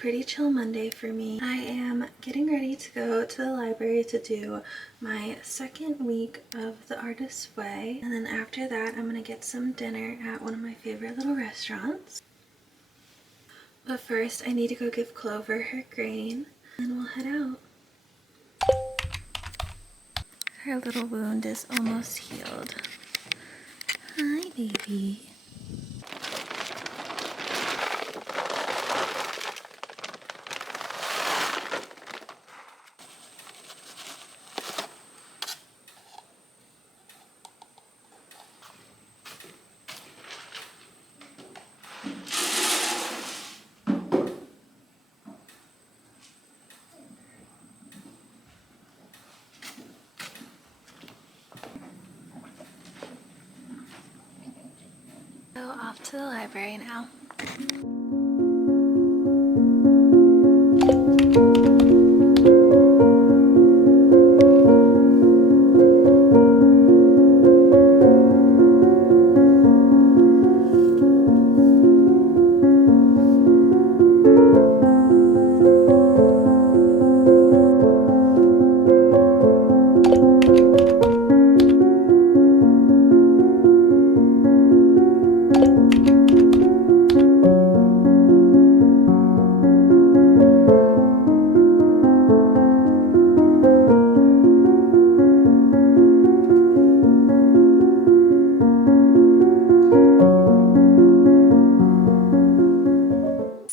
pretty chill Monday for me. I am getting ready to go to the library to do my second week of the Artist's Way, and then after that I'm gonna get some dinner at one of my favorite little restaurants. But first I need to go give Clover her grain, and we'll head out. Her little wound is almost healed. Hi, baby. So off to the library now.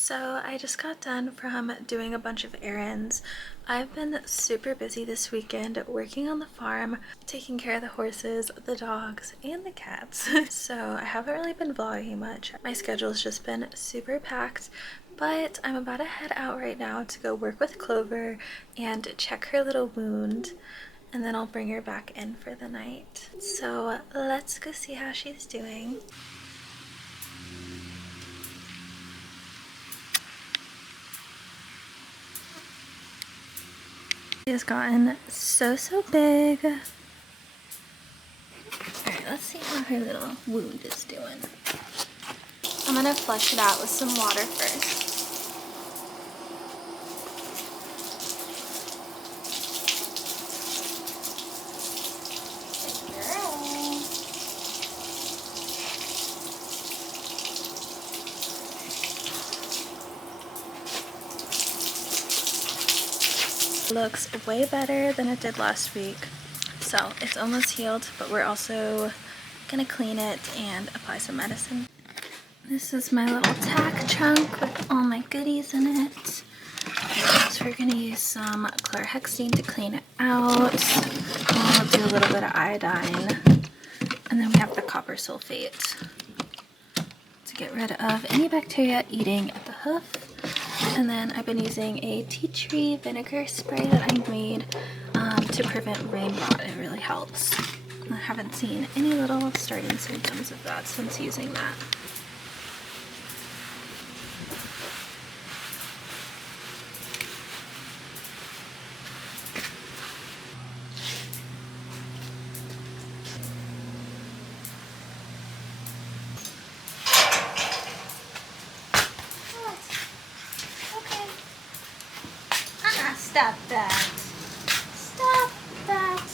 So I just got done from doing a bunch of errands. I've been super busy this weekend working on the farm, taking care of the horses, the dogs, and the cats. So I haven't really been vlogging much. My schedule's just been super packed, but I'm about to head out right now to go work with Clover and check her little wound, and then I'll bring her back in for the night. So let's go see how she's doing. She has gotten so big. Alright, let's see how her little wound is doing. I'm gonna flush it out with some water first. Looks way better than it did last week. So it's almost healed, but we're also gonna clean it and apply some medicine. This is my little tack trunk with all my goodies in it. So we're gonna use some chlorhexidine to clean it out. I'll do a little bit of iodine. And then we have the copper sulfate to get rid of any bacteria eating at the hoof. And then I've been using a tea tree vinegar spray that I made to prevent rain rot. It really helps. I haven't seen any little starting symptoms of that since using that. Stop that. Stop that.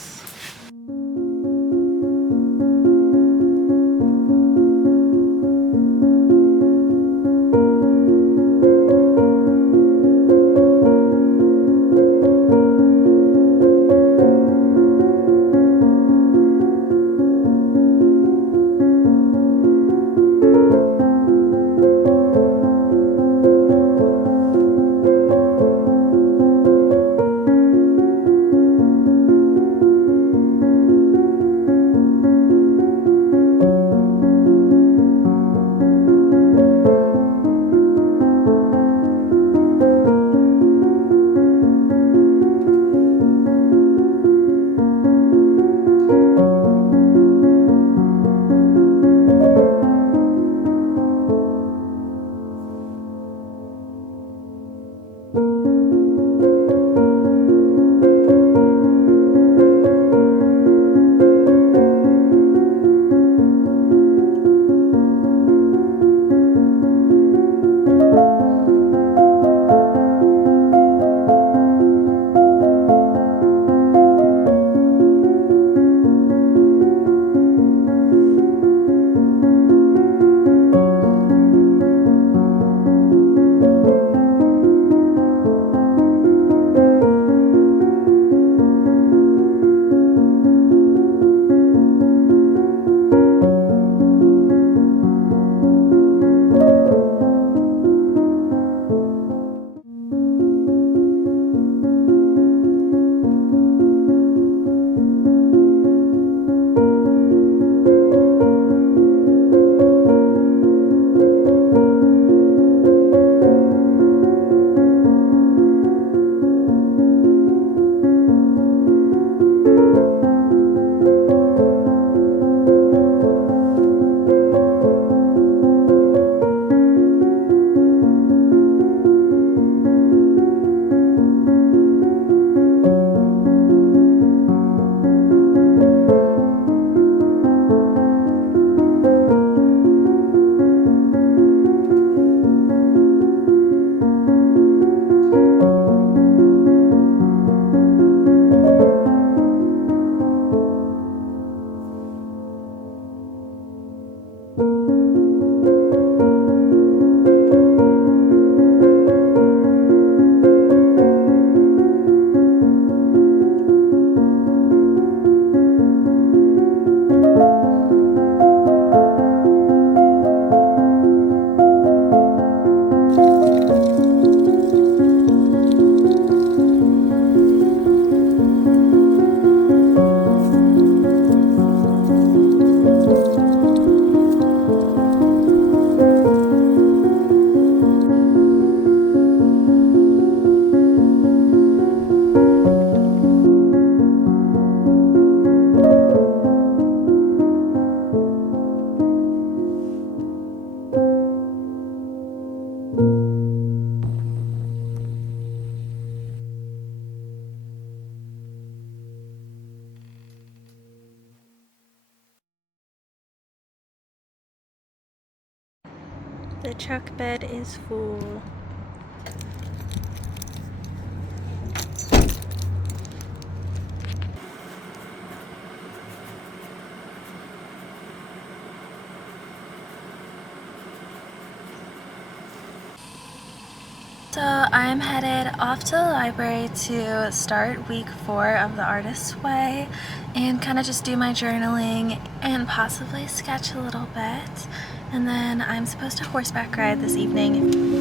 The truck bed is full. So I'm headed off to the library to start week 4 of the Artist's Way and kind of just do my journaling and possibly sketch a little bit. And then I'm supposed to horseback ride this evening.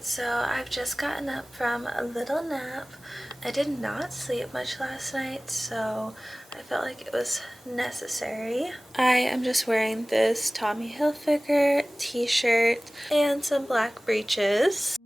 So I've just gotten up from a little nap. I did not sleep much last night, so I felt like it was necessary. I am just wearing this Tommy Hilfiger t-shirt and some black breeches.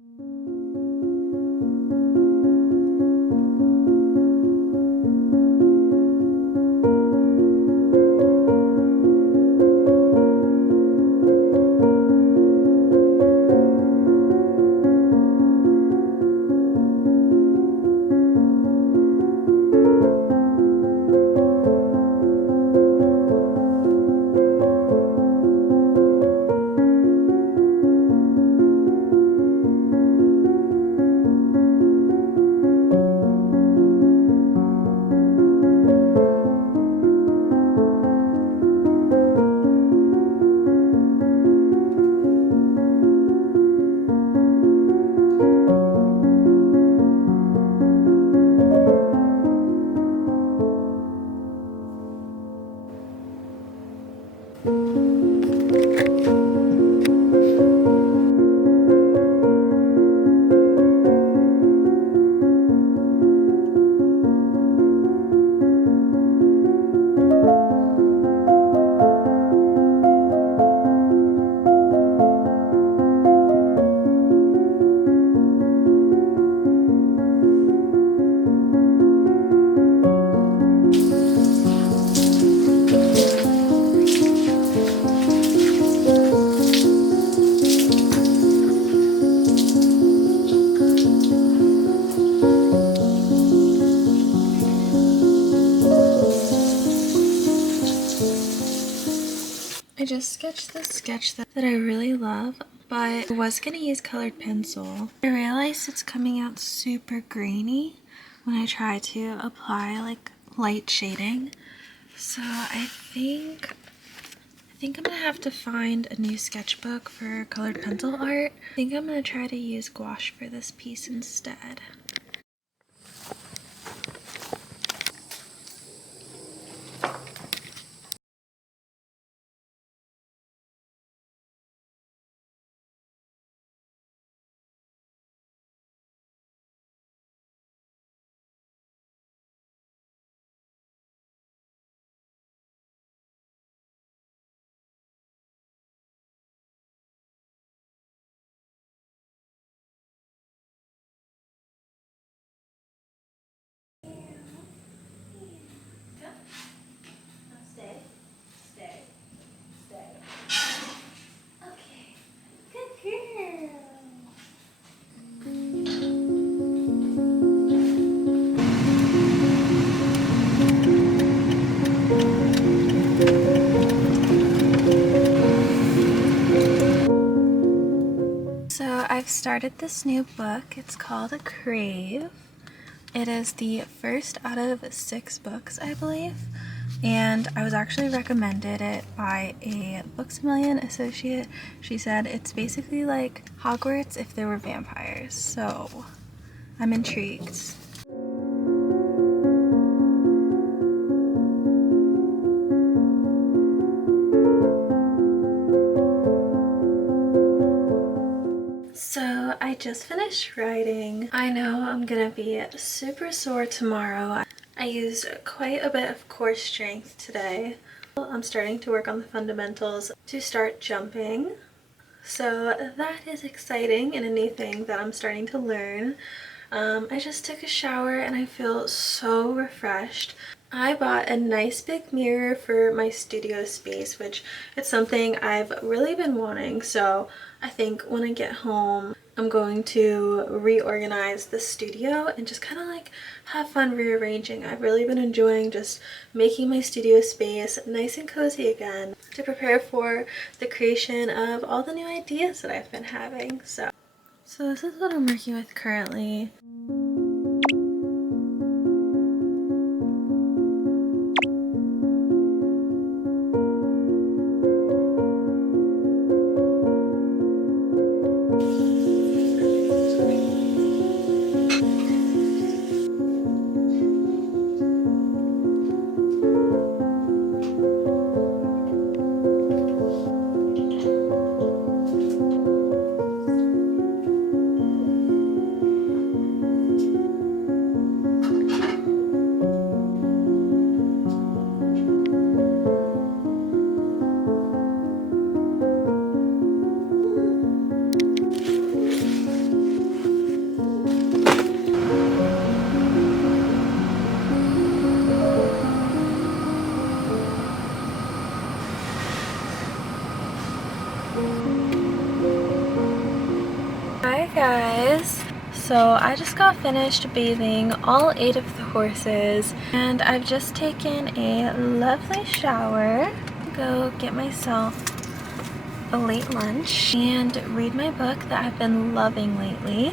I just sketched this sketch that I really love, but I was gonna use colored pencil. I realized it's coming out super grainy when I try to apply like light shading. So I think I'm gonna have to find a new sketchbook for colored pencil art. I think I'm gonna try to use gouache for this piece instead. I've started this new book. It's called Crave. It is the first out of 6 books, I believe, and I was actually recommended it by a Books A Million associate. She said it's basically like Hogwarts if there were vampires, so I'm intrigued. So I just finished writing. I know I'm gonna be super sore tomorrow. I used quite a bit of core strength today. I'm starting to work on the fundamentals to start jumping. So that is exciting and a new thing that I'm starting to learn. I just took a shower and I feel so refreshed. I bought a nice big mirror for my studio space, which it's something I've really been wanting. So I think when I get home, I'm going to reorganize the studio and just kind of like have fun rearranging. I've really been enjoying just making my studio space nice and cozy again to prepare for the creation of all the new ideas that I've been having. So this is what I'm working with currently. Hi guys! So I just got finished bathing all 8 of the horses and I've just taken a lovely shower, go get myself a late lunch and read my book that I've been loving lately.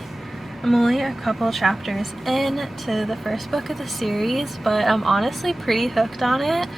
I'm only a couple chapters into the first book of the series, but I'm honestly pretty hooked on it.